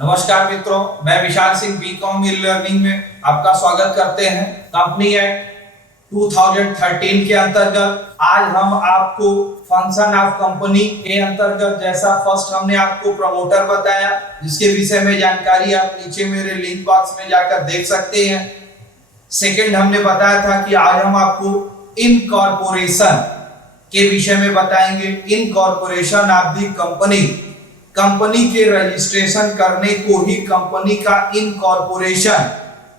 नमस्कार मित्रों, मैं Vishal Singh BCom e learning में आपका स्वागत करते हैं। कंपनी एक्ट 2013 के अंतर्गत आज हम आपको फंक्शन ऑफ कंपनी के अंतर्गत जैसा फर्स्ट हमने आपको प्रमोटर बताया, जिसके विषय में जानकारी आप नीचे मेरे लिंक बॉक्स में जाकर देख सकते हैं। सेकंड हमने बताया था कि आज हम आपको इनकॉर्पोरेशन के विषय में बताएंगे। Incorporation of the company, company के रजिस्ट्रेशन करने को ही कंपनी का इनकॉर्पोरेशन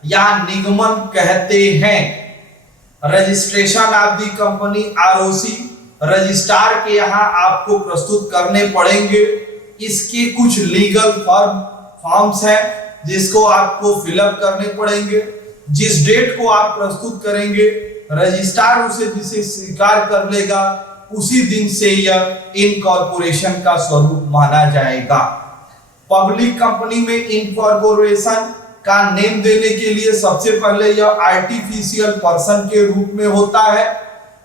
या निगमन कहते हैं। Registration of the company ROC registrar के यहाँ आपको प्रस्तुत करने पड़ेंगे। इसके कुछ लीगल फॉर्म्स हैं जिसको आपको फिलअप करने पड़ेंगे। जिस डेट को आप प्रस्तुत करेंगे रजिस्ट्रार उसे जिसे स्वीकार कर लेगा उसी दिन से यह इनकॉर्पोरेशन का स्वरूप माना जाएगा। पब्लिक कंपनी में इनकॉर्पोरेशन का नेम देने के लिए सबसे पहले यह आर्टिफिशियल पर्सन के रूप में होता है।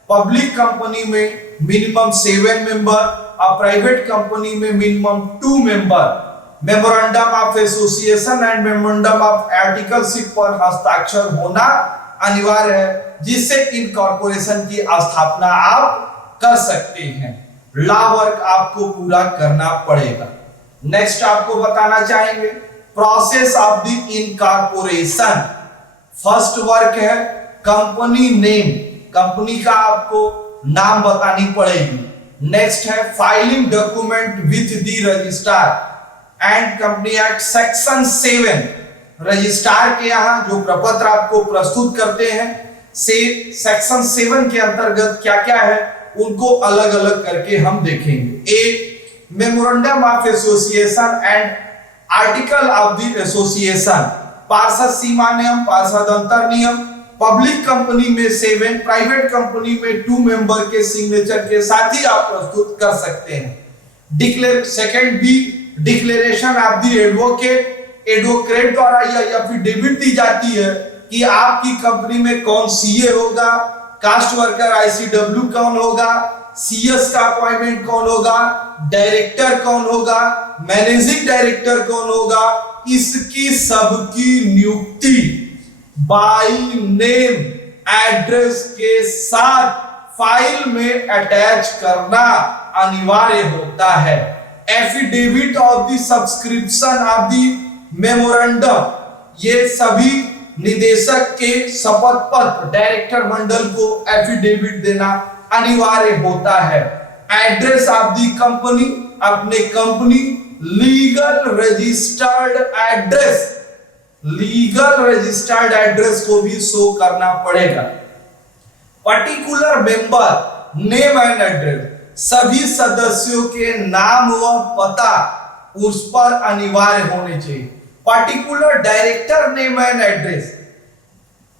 पब्लिक कंपनी में मिनिमम 7 मेंबर और प्राइवेट कंपनी में minimum 2 member memorandum of association and memorandum of articleship पर हस्ताक्षर होना अनिवार्य है, जिससे इनकॉर्पोरेशन की स्थापना आप कर सकते हैं। लॉ वर्क आपको पूरा करना पड़ेगा। नेक्स्ट आपको बताना चाहेंगे process of the incorporation. First work है कंपनी नेम, कंपनी का आपको नाम बतानी पड़ेगी। नेक्स्ट है filing document with the registrar and company act section 7। Registrar के यहां जो प्रपत्र आपको प्रस्तुत करते हैं सेक्शन 7 के अंतर्गत क्या क्या है उनको अलग अलग करके हम देखेंगे। A memorandum of association and article of the association, पार्षद सीमा नियम, पार्षद अंतर नियम। पब्लिक कंपनी में 7, प्राइवेट कंपनी में 2 मेंबर के सिग्नेचर के साथ ही आप प्रस्तुत कर सकते हैं। Second B declaration of the advocate, advocate द्वारा यह एफिडेविट दी जाती है कि आपकी कंपनी में कौन सीए होगा, कास्ट वर्कर आईसीडब्ल्यू कौन होगा, सीएस का अपॉइंटमेंट कौन होगा, डायरेक्टर कौन होगा, मैनेजिंग डायरेक्टर कौन होगा, इसकी सबकी नियुक्ति बाय नेम एड्रेस के साथ फाइल में अटैच करना अनिवार्य होता है। Affidavit of the subscription of the memorandum, ये सभी निदेशक के शपथ पत्र डायरेक्टर मंडल को एफिडेविट देना अनिवार्य होता है। एड्रेस ऑफ द कंपनी, अपने company legal registered address, legal registered address को भी शो करना पड़ेगा। Particular member name and address, सभी सदस्यों के नाम व पता उस पर अनिवार्य होने चाहिए। Particular director name and address,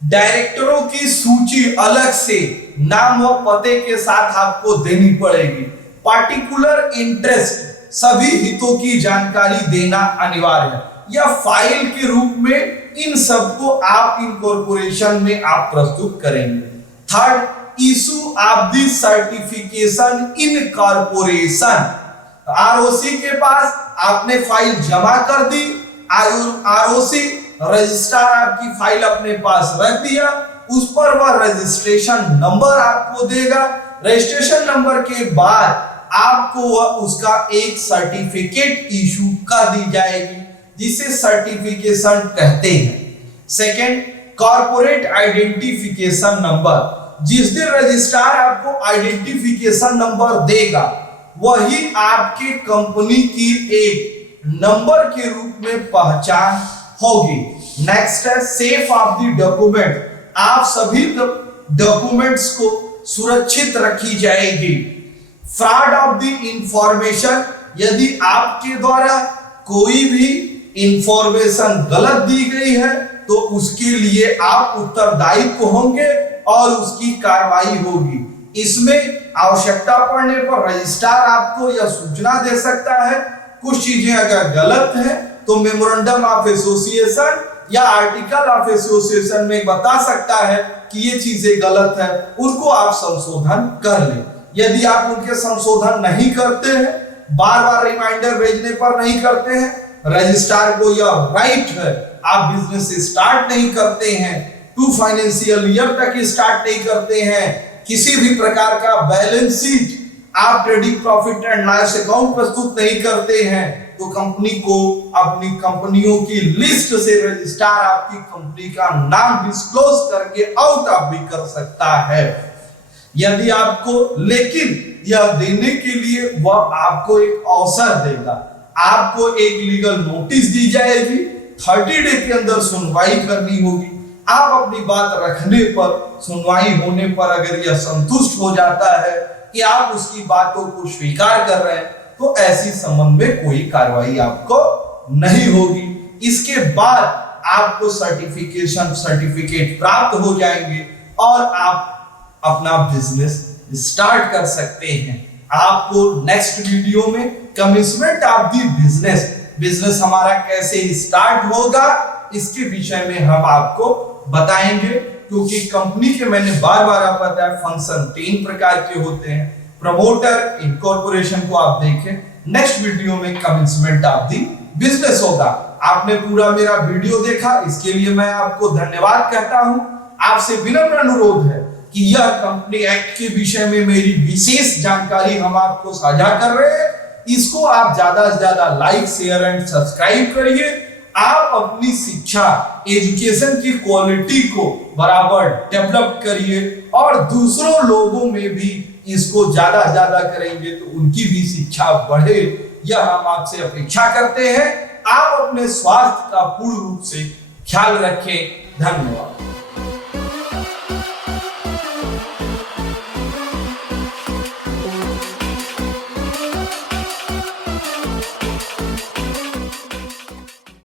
डायरेक्टरों की सूची अलग से नाम व पते के साथ आपको देनी पड़ेगी। पर्टिकुलर इंटरेस्ट, सभी हितों की जानकारी देना अनिवार्य है। यह फाइल के रूप में इन सबको आप इनकॉर्पोरेशन में आप प्रस्तुत करेंगे। Third issue of the certification incorporation, ROC के पास आपने फाइल जमा कर दी, आरओसी रजिस्ट्रार आपकी फाइल अपने पास रख दिया, उस पर वह रजिस्ट्रेशन नंबर आपको देगा। रजिस्ट्रेशन नंबर के बाद आपको वह उसका एक सर्टिफिकेट इशू कर दी जाएगी, जिसे सर्टिफिकेशन कहते हैं। सेकंड कॉर्पोरेट आइडेंटिफिकेशन नंबर, जिस दिन रजिस्ट्रार आपको आइडेंटिफिकेशन नंबर देगा वही आपके कंपनी की एक नंबर के रूप में पहचान होगी। नेक्स्ट है सेफ ऑफ द डॉक्यूमेंट, आप सभी डॉक्यूमेंट्स को सुरक्षित रखी जाएगी। फ्रॉड ऑफ द इंफॉर्मेशन, यदि आपके द्वारा कोई भी इंफॉर्मेशन गलत दी गई है तो उसके लिए आप उत्तरदायित्व होंगे और उसकी कार्रवाई होगी। इसमें आवश्यकता पड़ने पर रजिस्ट्रार आपको यह सूचना दे सकता है। कुछ चीजें अगर गलत है तो मेमोरेंडम ऑफ एसोसिएशन या आर्टिकल ऑफ एसोसिएशन में बता सकता है कि ये चीजें गलत है, उनको आप संशोधन कर लें। यदि आप उनके संशोधन नहीं करते हैं, बार बार रिमाइंडर भेजने पर नहीं करते हैं, रजिस्ट्रार को यह राइट है, आप बिजनेस स्टार्ट नहीं करते हैं, 2 फाइनेंशियल ईयर तक स्टार्ट नहीं करते हैं, किसी भी प्रकार का बैलेंस शीट, आप trading profit and loss account प्रस्तुत नहीं करते हैं, तो कंपनी को अपनी कंपनियों की लिस्ट से रजिस्ट्रार आपकी कंपनी का नाम डिस्क्लोज करके आउट ऑफ भी कर सकता है। यदि आपको, लेकिन यह देने के लिए वह आपको एक अवसर देगा, आपको एक लीगल नोटिस दी जाएगी, 30 डे के अंदर सुनवाई करनी होगी। आप अपनी बात रखने पर, सुनवाई होने पर अगर यह संतुष्ट हो जाता है कि आप उसकी बातों को स्वीकार कर रहे हैं, तो ऐसी संबंध में कोई कार्रवाई आपको नहीं होगी। इसके बाद आपको सर्टिफिकेट प्राप्त हो जाएंगे और आप अपना बिजनेस स्टार्ट कर सकते हैं। आपको नेक्स्ट वीडियो में कमिटमेंट ऑफ द बिजनेस हमारा कैसे स्टार्ट होगा, इसके विषय में हम आपको बताएंगे, क्योंकि कंपनी के, मैंने बार-बार आपको बताया, फंक्शन 3 प्रकार के होते हैं। प्रमोटर, इनकॉर्पोरेशन को आप देखें। नेक्स्ट वीडियो में कमिटमेंट ऑफ द बिजनेस होगा। आपने पूरा मेरा वीडियो देखा, इसके लिए मैं आपको धन्यवाद कहता हूं। आपसे विनम्र अनुरोध है कि यह कंपनी एक्ट के विषय में मेरी विशेष जानकारी हम आपको साझा कर रहे हैं। इसको आप ज्यादा से ज्यादा लाइक, शेयर एंड सब्सक्राइब करिए। आप अपनी शिक्षा, एजुकेशन की क्वालिटी को बराबर डेवलप करिए और दूसरों लोगों में भी इसको ज्यादा से ज्यादा करेंगे तो उनकी भी शिक्षा बढ़े, यह हम आपसे अपेक्षा करते हैं। आप अपने स्वास्थ्य का पूर्ण रूप से ख्याल रखें। धन्यवाद।